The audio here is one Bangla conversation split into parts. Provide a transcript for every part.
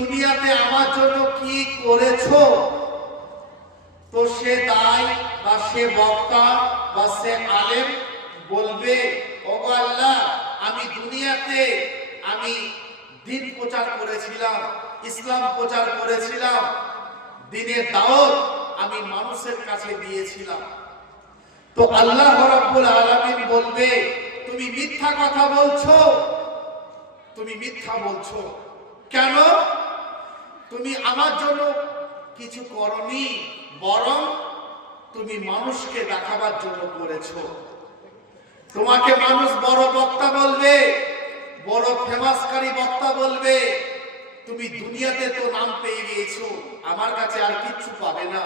দুনিয়াতে আমার জন্য কি করেছ? তো সে দায় বা সে বক্তা বা সে আলেম বলবে, ওগো আল্লাহ, আমি দুনিয়াতে, আমি দিন প্রচার করেছিলাম, ইসলাম প্রচার করেছিলাম দিনের দাওয়াত আমি মানুষের কাছে দিয়েছিলাম। তো আল্লাহ রাব্বুল আলামিন বলবে, তুমি মিথ্যা কথা বলছো? তুমি মিথ্যা বলছো। কেন? আমার জন্য কিছু করনি, বরং তুমি মানুষকে দেখাবার জন্য করেছ। তোমাকে মানুষ বড় বক্তা বলবে, বড় ফেমাসকারী বক্তা বলবে, তুমি দুনিয়াতে তো নাম পেয়ে গিয়েছো, আমার কাছে আর কিচ্ছু পাবে না।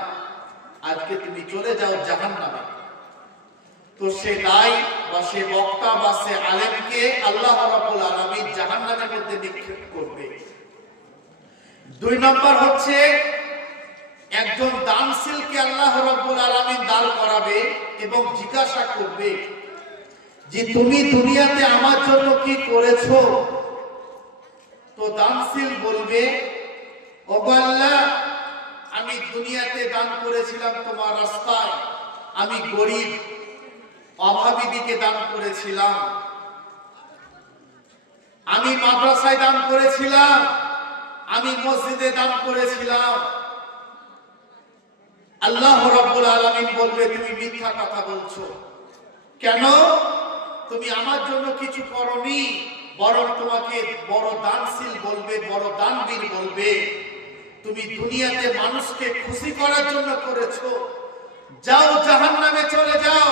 আজকে তুমি চলে যাও জাহান্নামে। তো সে দায় বা সে বক্তা বা সে আলেমকে আল্লাহ রাব্বুল আলামিন জাহান্নামের মধ্যে নিক্ষেপ করবে। দুই নম্বর হচ্ছে, একজন দানশীলকে আল্লাহ রাব্বুল আলামিন দান করাবে এবং জিজ্ঞাসা করবে যে তুমি দুনিয়াতে আমার জন্য কি করেছ? তো দানশীল বলবে ওগো আল্লাহ, আমি দুনিয়াতে দান করেছিলাম তোমার রাস্তায়, আমি গরিব অভাবী দিকে দান করেছিলাম। আমি মাদ্রাসায় দান করেছিলাম আমি মসজিদে দান করেছিলাম। আল্লাহ রাব্বুল আলামিন বলবে, তুমি মিথ্যা কথা বলছো। কেন? তুমি আমার জন্য কিছু করনি, বরং তোমাকে বড় দানশীল বলবে, বড় দানবীর বলবে। তুমি দুনিয়াতে মানুষকে খুশি করার জন্য করেছ। যাও জাহান্নামে চলে যাও।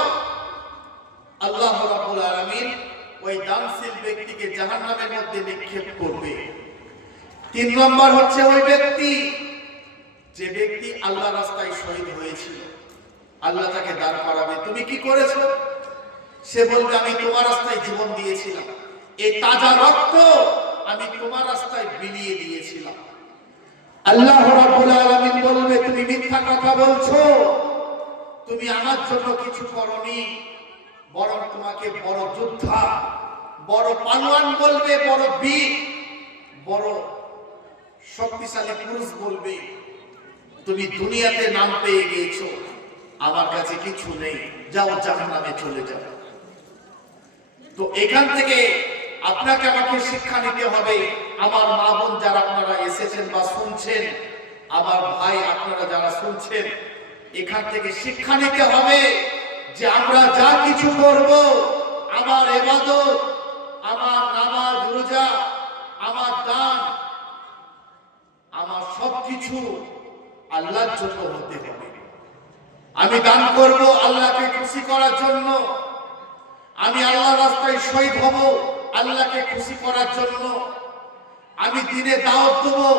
আল্লাহ রাব্বুল আলামিন ওই দানশীল ব্যক্তিকে জাহান্নামের মধ্যে নিক্ষেপ করবে। তিন নম্বর হচ্ছে ওই ব্যক্তি, যে ব্যক্তি আল্লাহ রাস্তায় শহীদ হয়েছিল। আল্লাহ তাকে দান করাবে। তুমি কি করেছ? সে বলবে, আমি তোমার রাস্তায় জীবন দিয়েছিলাম। এই তাজা রক্ত আমি তোমার রাস্তায় বিলিয়ে দিয়েছিলাম। আল্লাহ রাব্বুল আলামিন বলবে, তুমি মিথ্যা কথা বলছো। তুমি আমার জন্য কিছু করনি। বরং তোমাকে বড় যোদ্ধা, বড় পালোয়ান বলবে, বড় বীর, বড় শক্তিশালী পুরুষ বলবে। তুমি দুনিয়াতে নাম পেয়ে গিয়েছো, আমার কাছে কিছু নেই, যাও জাহান্নামে চলে যাও। তো এখান থেকে আপনাকে আমাকে শিক্ষা নিতে হবে, আমার মা বোন যারা আপনারা এসেছেন বা শুনছেন, আমার ভাই আপনারা যারা শুনছেন, এখান থেকে শিক্ষা নিতে হবে যে আমরা যা কিছু করব, আমার এবাদত আমার নামাজ রোজা আমার দান সবকিছু আল্লাহর জন্য হতে হবে। আমি দান করব আল্লাহকে খুশি করার জন্য। আমি আল্লাহ রাস্তায় শহীদ হব আল্লাহকে খুশি করার জন্য। আমি দিনে দাওয়াত দেবো।